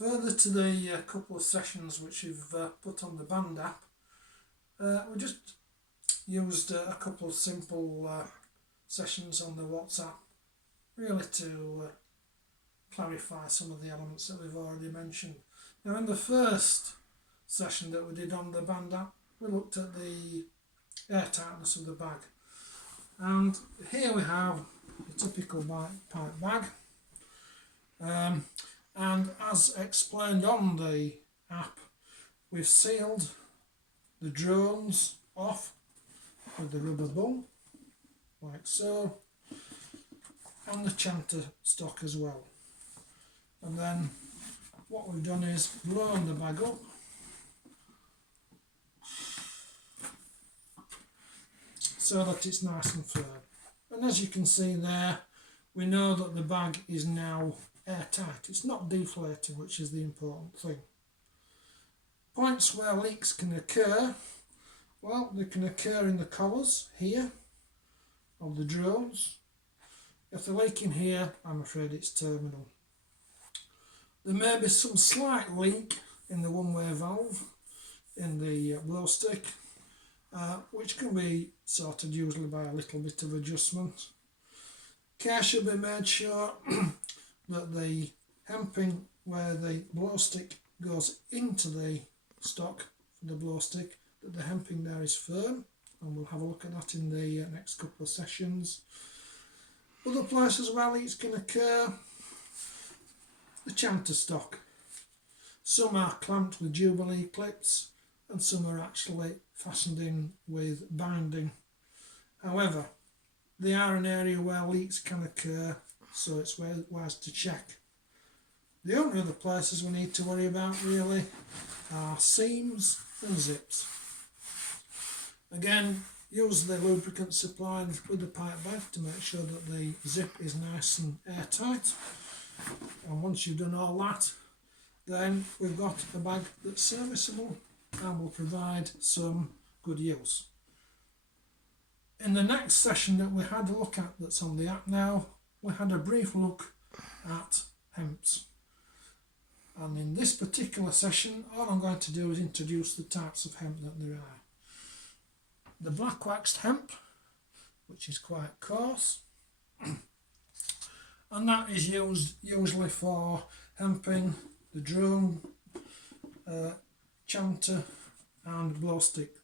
Further to the couple of sessions which you've put on the band app, we just used a couple of simple sessions on the WhatsApp, really to clarify some of the elements that we've already mentioned. Now, in the first session that we did on the band app, we looked at the airtightness of the bag, and here we have a typical bagpipe bag, and as explained on the app, we've sealed the drones off with the rubber bung, like so, and the Chanter stock as well. And then what we've done is blown the bag up, so that it's nice and firm. And as you can see there, we know that the bag is now airtight. It's not deflating, which is the important thing. Points where leaks can occur, well, they can occur in the collars here of the drones. If they're leaking here, I'm afraid it's terminal. There may be some slight leak in the one-way valve in the blow stick, which can be sorted usually by a little bit of adjustment. Care should be made sure that the hemping where the blow stick goes into the stock for the blow stick, that the hemping there is firm, and we'll have a look at that in the next couple of sessions. Other places where leaks can occur, the Chanter stock. Some are clamped with Jubilee clips and some are actually fastened in with binding. However, they are an area where leaks can occur, so it's wise to check. The only other places we need to worry about really are seams and zips. Again, use the lubricant supplied with the pipe bag to make sure that the zip is nice and airtight. And once you've done all that, then we've got a bag that's serviceable and will provide some good use. In the next session that we had a look at, that's on the app now, we had a brief look at Hemps. And in this particular session, all I'm going to do is introduce the types of hemp that there are. The black waxed hemp, which is quite coarse, and that is used usually for hemping the drone, chanter and blow stick.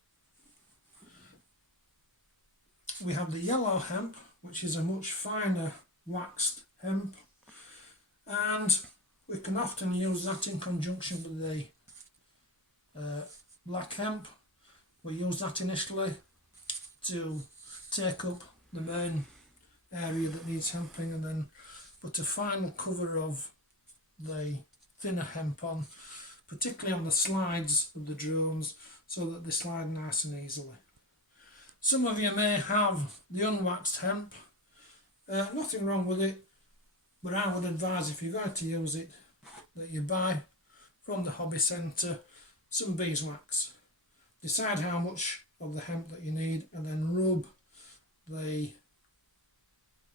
We have the yellow hemp, which is a much finer waxed hemp, and we can often use that in conjunction with the black hemp. We use that initially to take up the main area that needs hemping, and then put a final cover of the thinner hemp on, particularly on the slides of the drones, so that they slide nice and easily. Some of you may have the unwaxed hemp. Nothing wrong with it, but I would advise, if you're going to use it, that you buy from the hobby centre some beeswax. Decide how much of the hemp that you need, and then rub the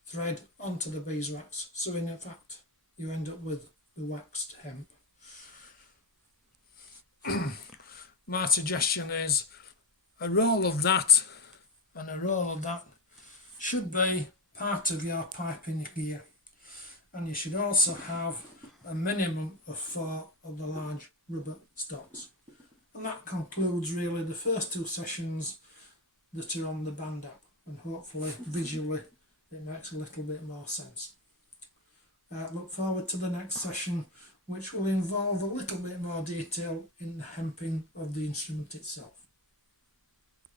thread onto the beeswax, so in fact you end up with the waxed hemp. My suggestion is a roll of that and a roll of that should be part of your piping gear, and you should also have a minimum of 4 of the large rubber stocks. And that concludes really the first 2 sessions that are on the band app, and hopefully visually it makes a little bit more sense. Look forward to the next session, which will involve a little bit more detail in the hemping of the instrument itself.